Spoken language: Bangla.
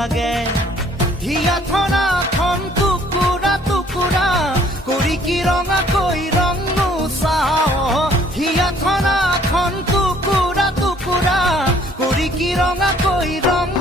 লাগে হিয়াথনাখন টুকুৰা টুকুৰা কৰি কি ৰঙাকৈ ৰং নোচাও হিয়াথনাখন টুকুৰা টুকুৰা কৰি কি ৰঙাকৈ ৰং